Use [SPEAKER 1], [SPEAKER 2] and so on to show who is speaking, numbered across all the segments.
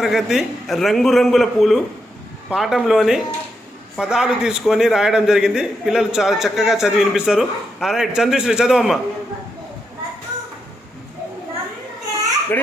[SPEAKER 1] తరగతి రంగురంగుల పూలు పాఠంలోని పదాలు తీసుకొని రాయడం జరిగింది. పిల్లలు చాలా చక్కగా చదివి వినిపిస్తారు. రైట్ చంద్రశ్రీ చదవమ్మా. రెడీ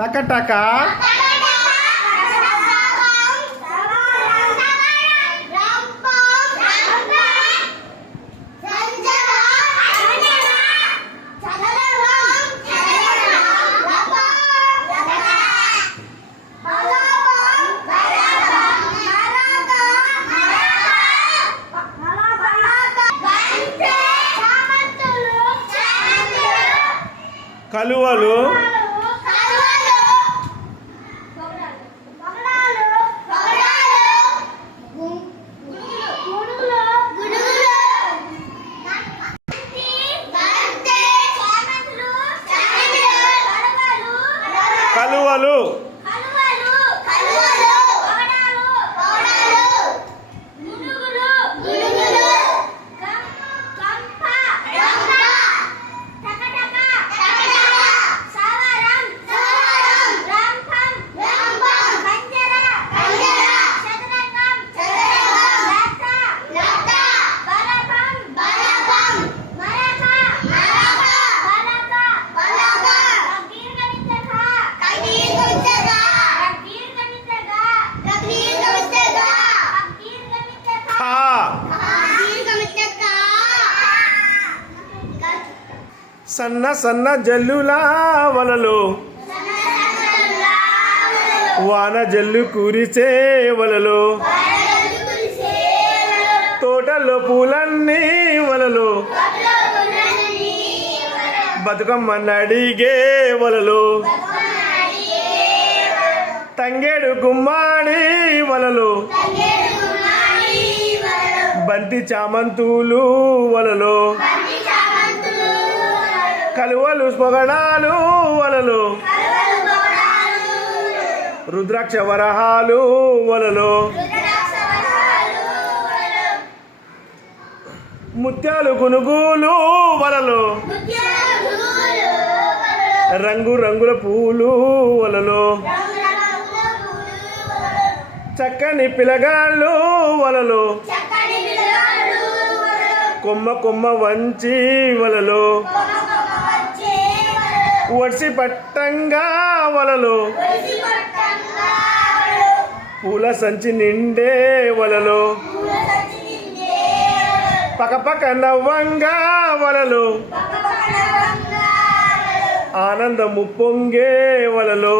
[SPEAKER 1] టకటక కలువలు. కలువలు సన్న సన్న జల్లులా వలలు. వాన జల్లు కురిసే వలలో. తోటలో పూలన్నీ వలలు. బతుకమ్మ నడిగే వలలు. తంగేడు గుమ్మాడి వలలు. బంతి చామంతులు వలలో. కలువలు స్మగణాలు వలలు. రుద్రాక్ష వరహాలు వలలు. ముత్యాలు గునుగులు వలలు. రంగు రంగుల పూలు వలలు. చక్కని పిలగాళ్ళు వలలు. కొమ్మ కొమ్మ వంచి వలలో. వడిసి పట్టంగా వలలు పూల సంచి నిండే వలలు పక్కపక్క నవ్వంగా వలలు ఆనందము పొంగే వలలు